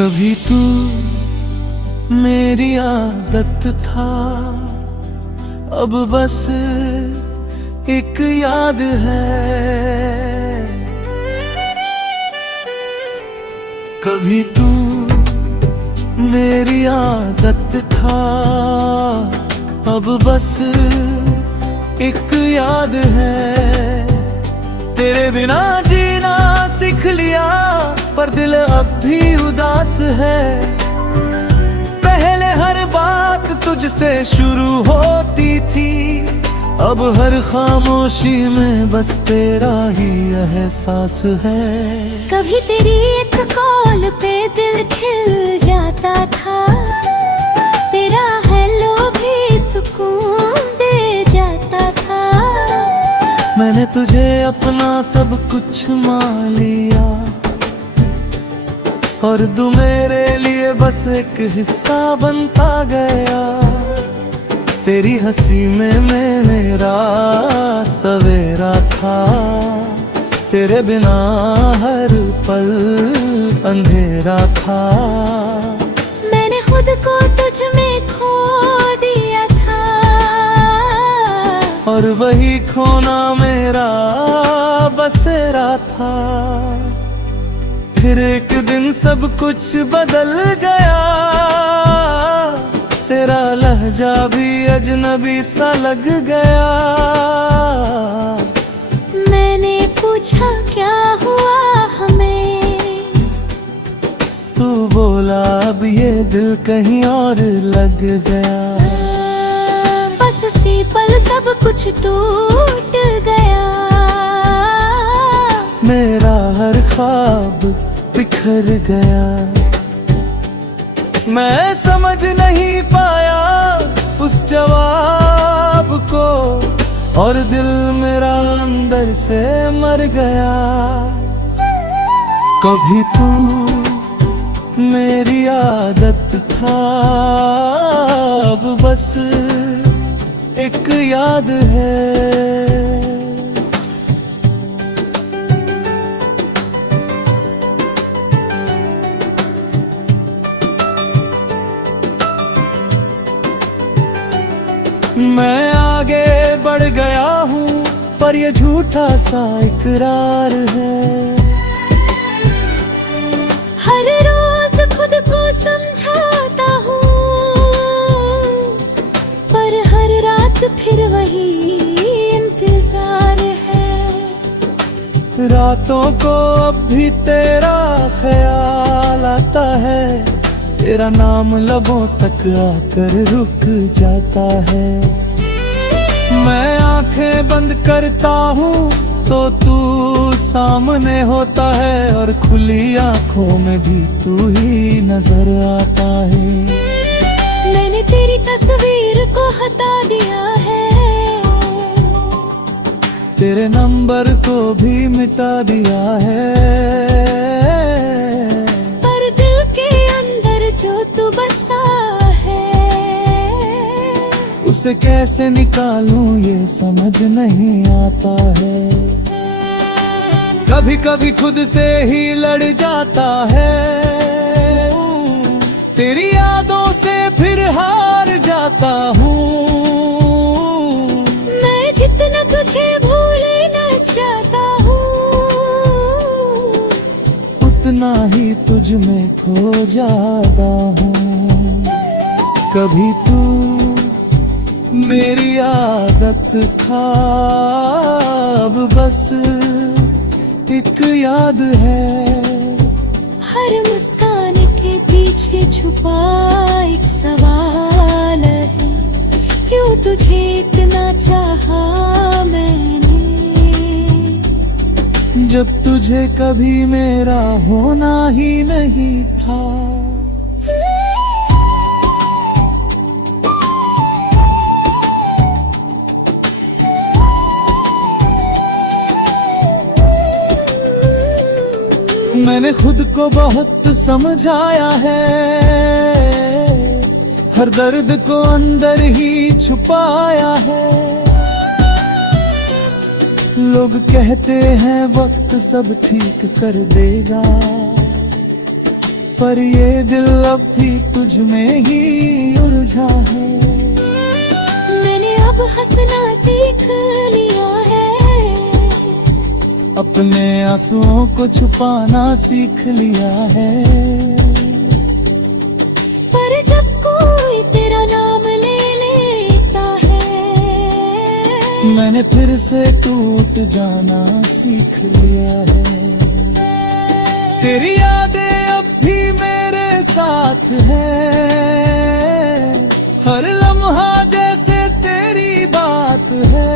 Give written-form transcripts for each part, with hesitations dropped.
कभी तू मेरी आदत था, अब बस एक याद है। कभी तू मेरी आदत था, अब बस एक याद है। तेरे बिना जीना सीख लिया, पर दिल अब भी उदास है। पहले हर बात तुझसे शुरू होती थी, अब हर खामोशी में बस तेरा ही एहसास है। कभी तेरी एक कॉल पे दिल खिल जाता था, तेरा हेलो भी सुकून दे जाता था। मैंने तुझे अपना सब कुछ मान लिया, और तू मेरे लिए बस एक हिस्सा बनता गया। तेरी हंसी में मैं मेरा सवेरा था, तेरे बिना हर पल अंधेरा था। मैंने खुद को तुझ में खो दिया था, और वही खोना मेरा बसेरा था। फिर एक दिन सब कुछ बदल गया, तेरा लहजा भी अजनबी सा लग गया। मैंने पूछा क्या हुआ हमें, तू बोला अब ये दिल कहीं और लग गया। बस उसी पल सब कुछ टूट गया। मेरा हर ख्वाब बिखर गया। मैं समझ नहीं पाया उस जवाब को, और दिल मेरा अंदर से मर गया। कभी तू मेरी आदत था, अब बस एक याद है। मैं आगे बढ़ गया हूँ, पर ये झूठा सा इकरार है। हर रोज खुद को समझाता हूँ, पर हर रात फिर वही इंतजार है। रातों को अब भी तेरा ख्याल आता है, तेरा नाम लबों तक आकर रुक जाता है। मैं आंखें बंद करता हूँ तो तू सामने होता है, और खुली आंखों में भी तू ही नजर आता है। मैंने तेरी तस्वीर को हटा दिया है, तेरे नंबर को भी मिटा दिया है। जो तू बसा है, उसे कैसे निकालूं ये समझ नहीं आता है। कभी कभी खुद से ही लड़ जाता है, तेरी यादों से फिर हार जाता हूँ। मैं जितना तुझे भूलना चाहता हूँ, उतना ही तुझ में खो जाता हूँ। कभी तू मेरी आदत था, अब बस एक याद है। हर मुस्कान के पीछे छुपा एक सवाल है, क्यों तुझे इतना चाहा मैंने, जब तुझे कभी मेरा होना ही नहीं था। मैंने खुद को बहुत समझाया है, हर दर्द को अंदर ही छुपाया है। लोग कहते हैं वक्त सब ठीक कर देगा, पर ये दिल अब भी तुझ में ही उलझा है। मैंने अब हंसना सीख लिया है, अपने आंसुओं को छुपाना सीख लिया है। पर जब कोई तेरा नाम ले लेता है, मैंने फिर से टूट जाना सीख लिया है। तेरी यादें अब भी मेरे साथ है, हर लम्हा जैसे तेरी बात है।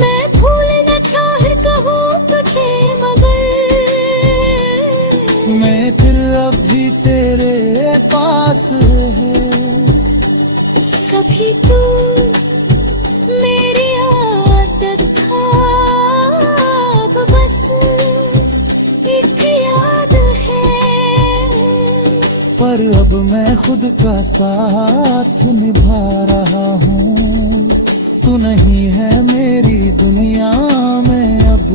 मैं भूल न चाह कहूँ तुझे, मगर मैं फिर अब भी तेरे पास है। कभी तू मेरी आदत था, अब बस एक याद है। पर अब मैं खुद का साथ निभा रहा हूँ, तू नहीं है मेरी दुनिया में अब।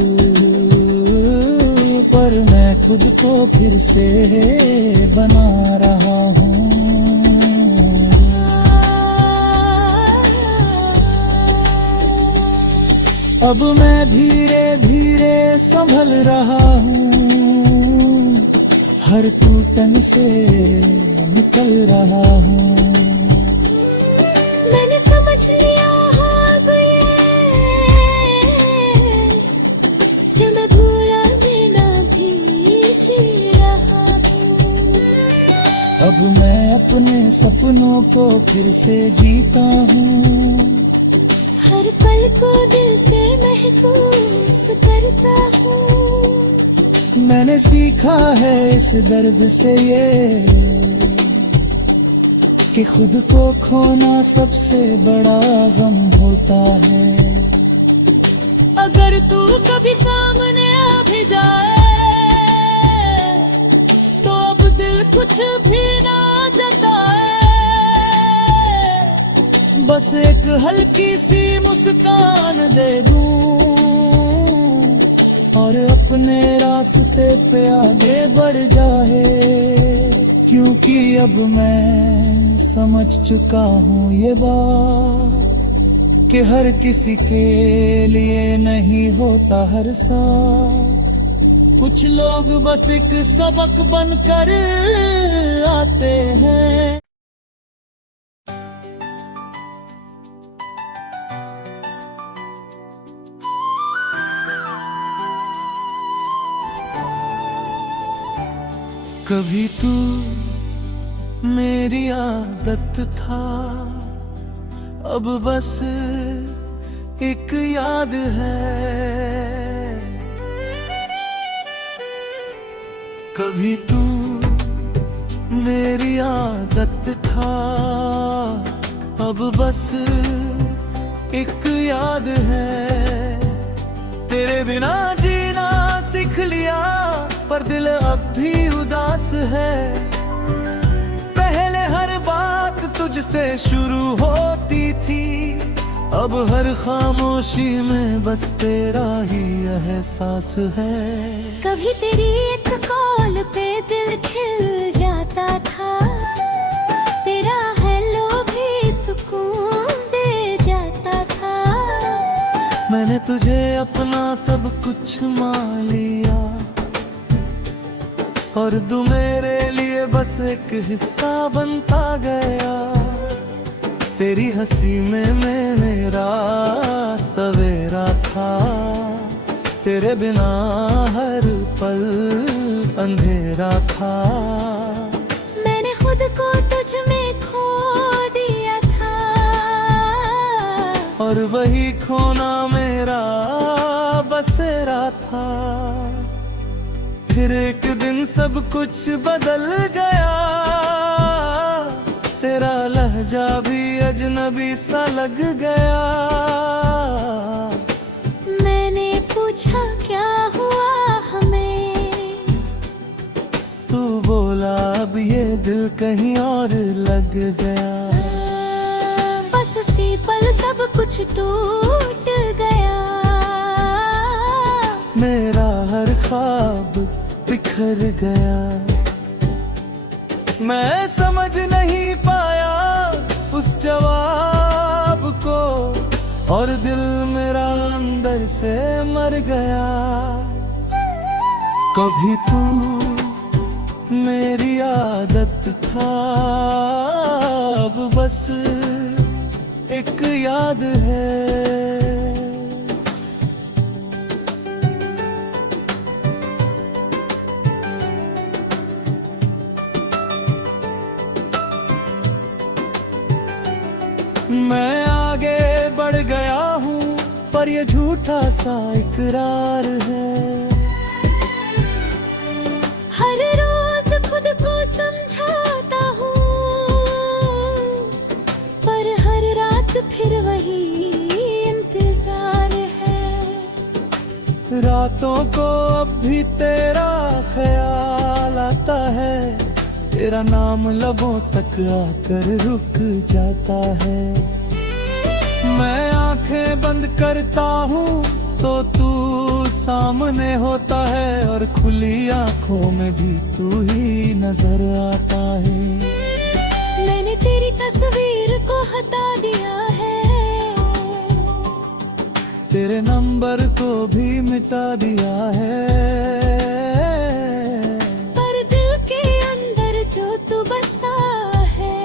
पर मैं खुद को फिर से बना रहा हूँ। अब मैं धीरे धीरे संभल रहा हूँ, हर टूटन से निकल रहा हूँ। मैंने समझ लिया अब ये कि मैं भूला बिना भी जी रहा हूँ। अब मैं अपने सपनों को फिर से जीता हूँ, हर पल को दिल से महसूस करता हूँ। मैंने सीखा है इस दर्द से ये कि खुद को खोना सबसे बड़ा गम होता है। अगर तू कभी सामने आ भी जाए तो अब दिल कुछ भी ना जताए, बस एक हल्की सी मुस्कान दे दूं और अपने रास्ते पे आगे बढ़ जाए। क्योंकि अब मैं समझ चुका हूँ ये बात कि हर किसी के लिए नहीं होता हर साथ। कुछ लोग बस एक सबक बनकर आते हैं। कभी तू मेरी आदत था, अब बस एक याद है। कभी तू मेरी आदत था, अब बस एक याद है। तेरे बिना जीना सीख लिया पर दिल अब भी उदास है। पहले हर बात तुझसे शुरू होती थी, अब हर खामोशी में बस तेरा ही एहसास है। कभी तेरी एक कॉल पे दिल खिल जाता था, तेरा हेलो भी सुकून दे जाता था। मैंने तुझे अपना सब कुछ मान लिया और तू मेरे लिए बस एक हिस्सा बनता गया। तेरी हंसी में मैं मेरा सवेरा था, तेरे बिना हर पल अंधेरा था। मैंने खुद को तुझ में खो दिया था और वही खोना मेरा बसेरा था। फिर एक दिन सब कुछ बदल गया, तेरा लहजा भी अजनबी सा लग गया। मैंने पूछा क्या हुआ हमें, तू बोला अब ये दिल कहीं और लग गया। बस उसी पल सब कुछ टूट गया। मेरा हर ख्वाब बिखर बिखर गया। मैं समझ नहीं पाया उस जवाब को, और दिल मेरा अंदर से मर गया। कभी तू मेरी आदत था, अब बस एक याद है। मैं आगे बढ़ गया हूँ, पर ये झूठा सा इकरार है। हर रोज खुद को समझाता हूँ, पर हर रात फिर वही इंतजार है। रातों को अब भी तेरा ख्याल आता है, तेरा नाम लबों तक आकर रुक जाता है। मैं आंखें बंद करता हूँ तो तू सामने होता है, और खुली आंखों में भी तू ही नजर आता है। मैंने तेरी तस्वीर को हटा दिया है, तेरे नंबर को भी मिटा दिया है। पर दिल के अंदर जो तू बसा है,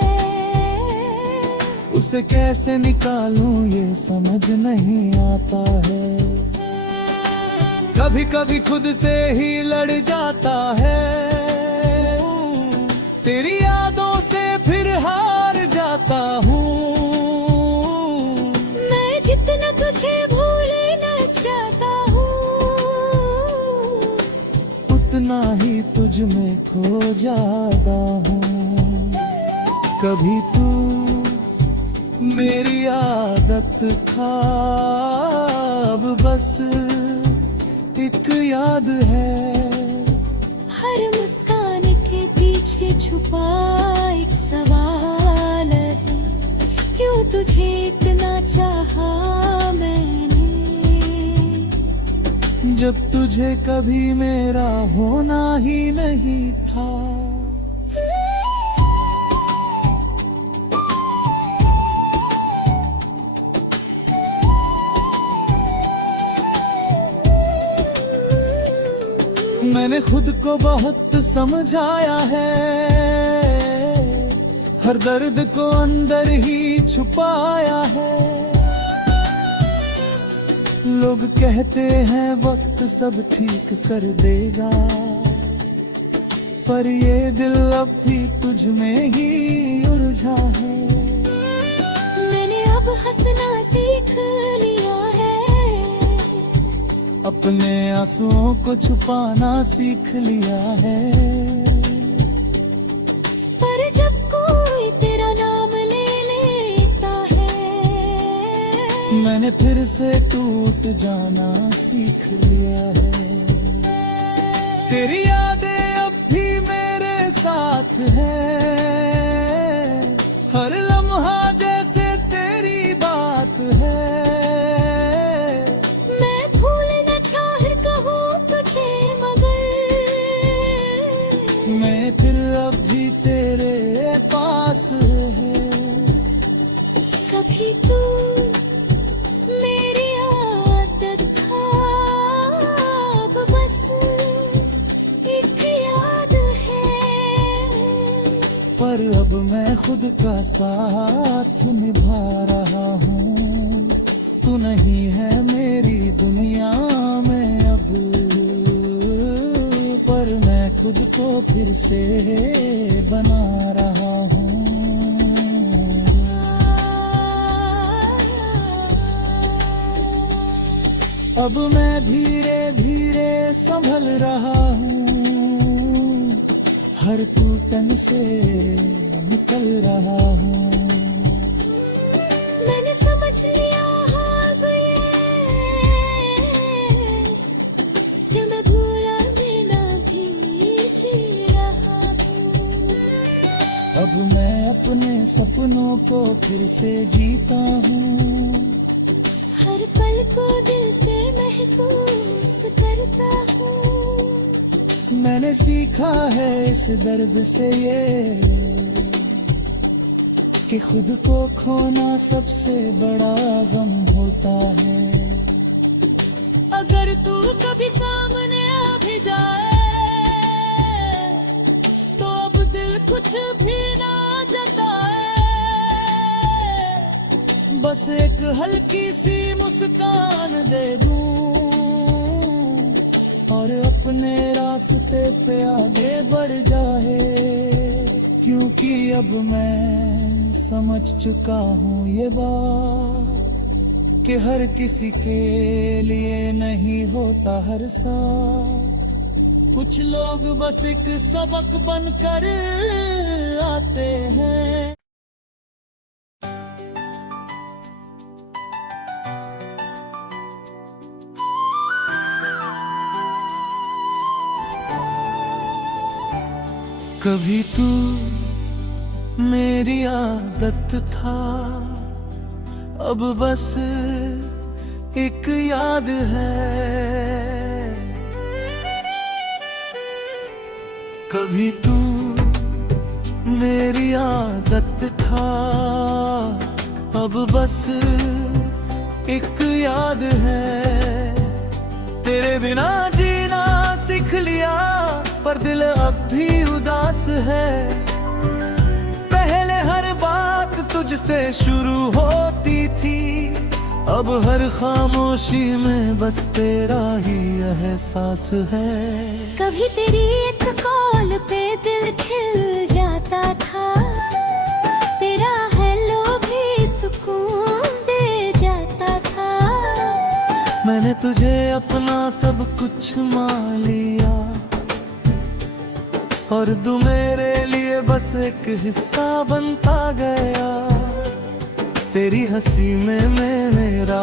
उसे कैसे निकालूं ये समझ नहीं आता है। कभी कभी खुद से ही लड़ जाता है, तेरी यादों से फिर हार जाता हूँ। मैं जितना तुझे भूलना चाहता हूँ, उतना ही तुझ में खो जाता हूँ। कभी तू मेरी आदत था, अब बस एक याद है। हर मुस्कान के पीछे छुपा एक सवाल है, क्यों तुझे इतना चाहा मैंने, जब तुझे कभी मेरा होना ही नहीं था। मैंने खुद को बहुत समझाया है, हर दर्द को अंदर ही छुपाया है। लोग कहते हैं वक्त सब ठीक कर देगा, पर ये दिल अब भी तुझ में ही उलझा है। मैंने अब हंसना सीख लिया है, अपने आंसुओं को छुपाना सीख लिया है। पर जब कोई तेरा नाम ले लेता है, मैंने फिर से टूट जाना सीख लिया है। तेरी यादें अब भी मेरे साथ है, हर लम्हा जैसे तेरी बात है। मैं फिर अब भी तेरे पास है। कभी तू मेरी आदत था, अब बस एक याद है। पर अब मैं खुद का साथ निभा रहा हूँ, तू नहीं है मेरी दुनिया में अब, पर मैं खुद को फिर से बना रहा हूँ। अब मैं धीरे धीरे संभल रहा हूँ, हर टूटन से निकल रहा हूँ। मैंने समझ लिया अब ये मैं भूला बिना भी जी रहा हूँ। अब मैं अपने सपनों को फिर से जीता हूँ, हर पल को दिल से महसूस करता हूँ। मैंने सीखा है इस दर्द से ये कि खुद को खोना सबसे बड़ा गम होता है। अगर तू कभी सामने आ भी जाए तो अब दिल कुछ भी ना जताए, बस एक हल्की सी मुस्कान दे दूं और अपने रास्ते पे आगे बढ़ जाए। क्योंकि अब मैं समझ चुका हूँ ये बात कि हर किसी के लिए नहीं होता हर साथ। कुछ लोग बस एक सबक बनकर आते हैं। कभी तू मेरी आदत था, अब बस एक याद है। कभी तू मेरी आदत था, अब बस एक याद है। तेरे बिना जीना सीख लिया पर दिल अब भी उदास है। पहले हर बात तुझसे शुरू होती थी, अब हर खामोशी में बस तेरा ही एहसास है। कभी तेरी एक कॉल पे दिल खिल जाता था, तेरा हेलो भी सुकून दे जाता था। मैंने तुझे अपना सब कुछ मान लिया और तू मेरे लिए बस एक हिस्सा बनता गया। तेरी हंसी में मैं मेरा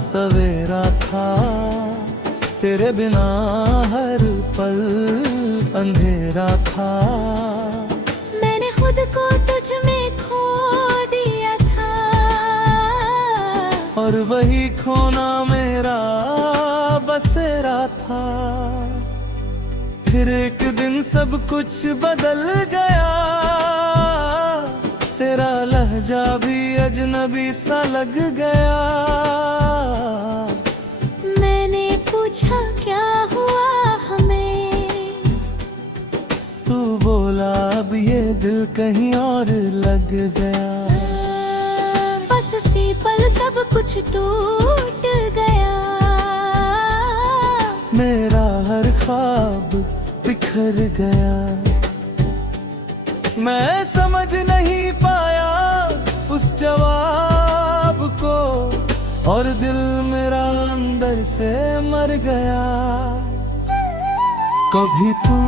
सवेरा था, तेरे बिना हर पल अंधेरा था। मैंने खुद को तुझ में खो दिया था और वही खोना मेरा बसेरा था। फिर एक दिन सब कुछ बदल गया, तेरा लहजा भी अजनबी सा लग गया। मैंने पूछा क्या हुआ हमें, तू बोला अब ये दिल कहीं और लग गया। बस उसी पल सब कुछ टूट गया। मेरा हर ख्वाब बिखर गया। मैं समझ नहीं पाया उस जवाब को और दिल मेरा अंदर से मर गया। कभी तू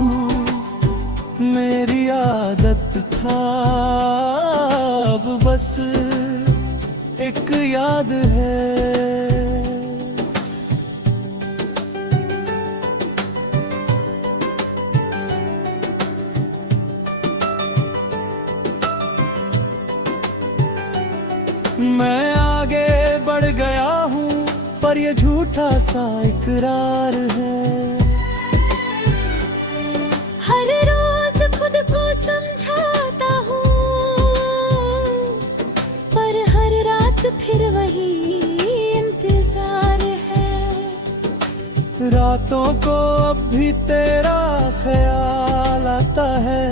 मेरी आदत था, अब बस एक याद है। मैं आगे बढ़ गया हूँ पर ये झूठा सा इकरार है। हर रोज खुद को समझाता हूँ पर हर रात फिर वही इंतजार है। रातों को अब भी तेरा ख्याल आता है,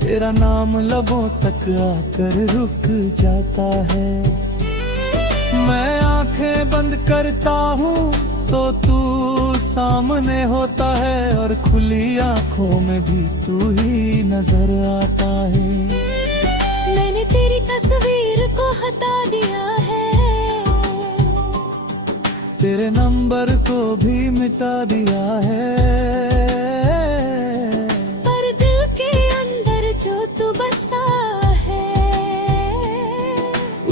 तेरा नाम लबों तक आकर रुक जाता है। मैं आंखें बंद करता हूँ तो तू सामने होता है और खुली आंखों में भी तू ही नजर आता है। मैंने तेरी तस्वीर को हटा दिया है, तेरे नंबर को भी मिटा दिया है। तू बसा है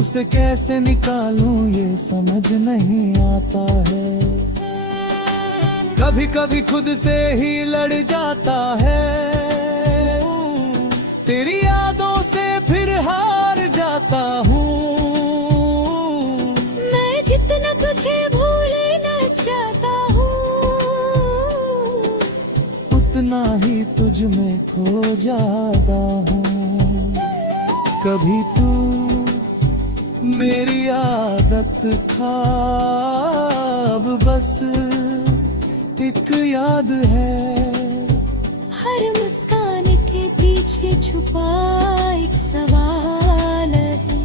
उसे कैसे निकालूं ये समझ नहीं आता है। कभी कभी खुद से ही लड़ जाता है, तेरी यादों से फिर हार जाता हूँ। मैं जितना तुझे भूलना चाहता हूँ तुझ में खो जाता हूँ। कभी तू मेरी आदत था, अब बस एक याद है। हर मुस्कान के पीछे छुपा एक सवाल है,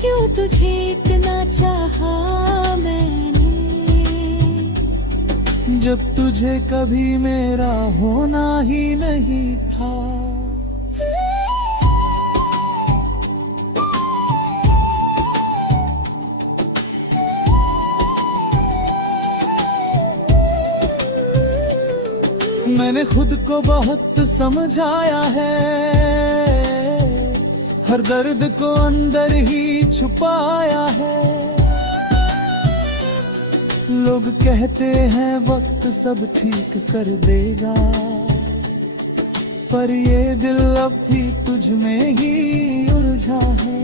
क्यों तुझे इतना चाहा मैंने। जब तुझे कभी मेरा होना ही नहीं था। मैंने खुद को बहुत समझाया है, हर दर्द को अंदर ही छुपाया है। लोग कहते हैं वक्त सब ठीक कर देगा, पर ये दिल अब भी तुझ में ही उलझा है।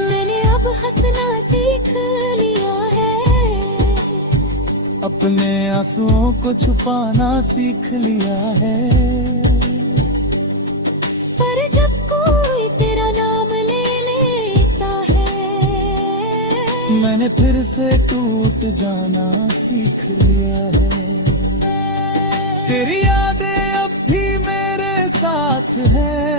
मैंने अब हंसना सीख लिया है, अपने आंसुओं को छुपाना सीख लिया है। पर जब कोई तेरा नाम ले लेता है, मैंने फिर से टूट जाना सीख लिया है। तेरी यादें अब भी मेरे साथ है,